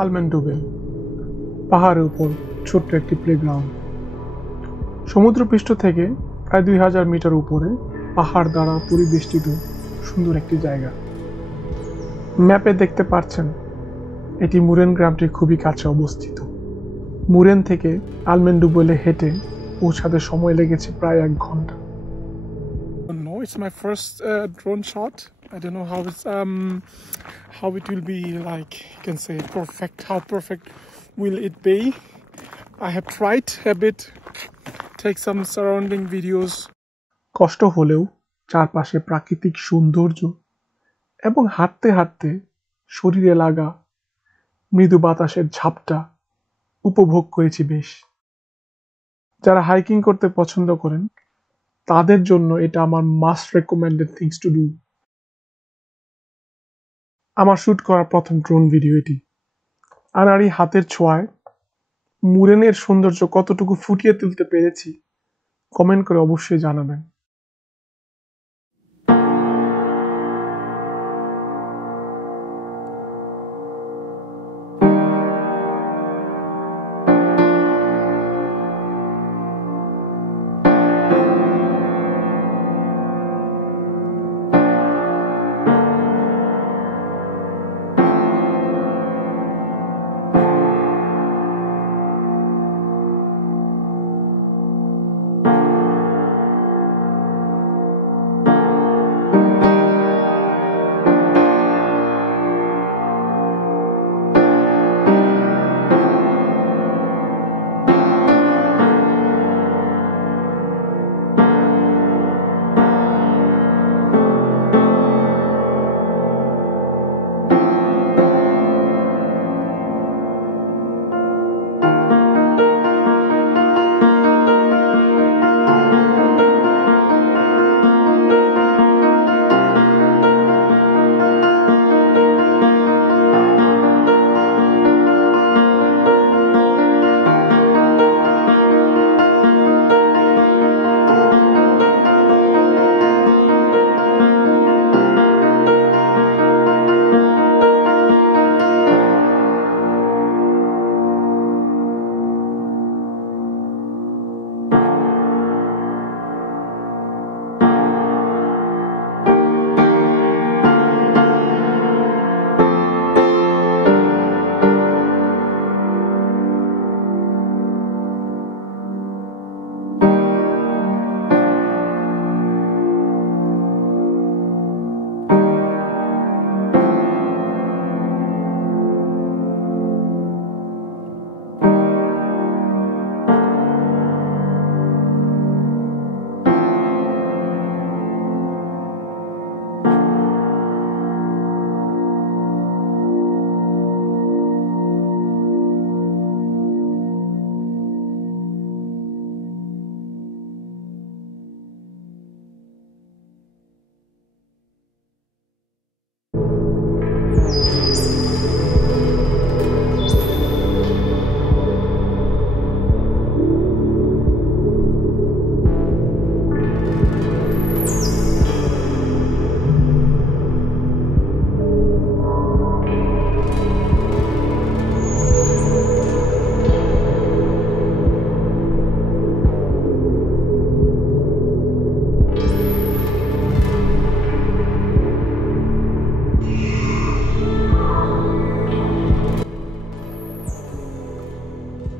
Allmendhubel, পাহাড়ের উপর ছোট্ট একটি প্লেগ্রাউন্ড। সমুদ্রপৃষ্ঠ থেকে প্রায় 2000 মিটার উপরে পাহাড় দ্বারা পরিবেষ্টিত সুন্দর একটি জায়গা। ম্যাপে দেখতে পাচ্ছেন এটি মুরেন গ্রামটির খুবই কাছে অবস্থিত। মুরেন থেকে আলমেন্ডুবেলে হেঁটে পৌঁছাতে সময় লেগেছে প্রায় 1 ঘন্টা। No, it's my first drone shot. I don't know how it will be, like you can say, perfect. How perfect will it be? I have tried a bit, take some surrounding videos. কষ্ট হলেও চারপাশে প্রাকৃতিক সৌন্দর্য এবং হাঁটতে হাঁটতে শরীরে লাগা মৃদু বাতাসের ঝাপটা উপভোগ করেছি বেশ। যারা হাইকিং করতে পছন্দ করেন তাদের জন্য এটা আমার must recommended things to do. আমার শুট করা প্রথম ড্রোন ভিডিও এটি। আর এই হাতের ছোঁয়ায় মুরেনের সৌন্দর্য কতটুকু ফুটিয়ে তুলতে পেরেছি কমেন্ট করে অবশ্যই জানাবেন।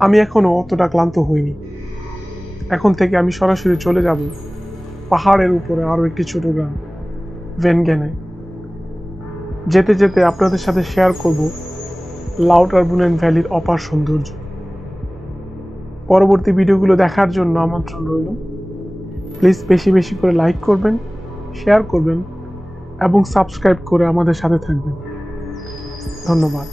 আমি এখনো অতটা ক্লান্ত হইনি। এখন থেকে আমি সরাসরি চলে যাব পাহাড়ের উপরে আরো একটি ছোট গ্রাম ভেনগেনে। যেতে যেতে আপনাদের সাথে শেয়ার করব লাউটারবুনেন ভ্যালির অপার সৌন্দর্য। পরবর্তী ভিডিওগুলো দেখার জন্য আমন্ত্রণ রইল। প্লিজ বেশি বেশি করে লাইক করবেন, শেয়ার করবেন এবং সাবস্ক্রাইব করে আমাদের সাথে থাকবেন। ধন্যবাদ।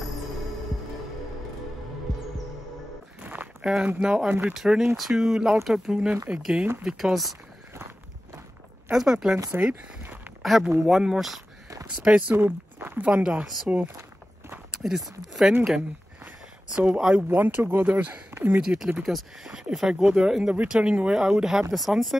And now I'm returning to Lauterbrunnen again because, as my plan said, I have one more space to wander. So it is Wengen. So I want to go there immediately because if I go there in the returning way, I would have the sunset.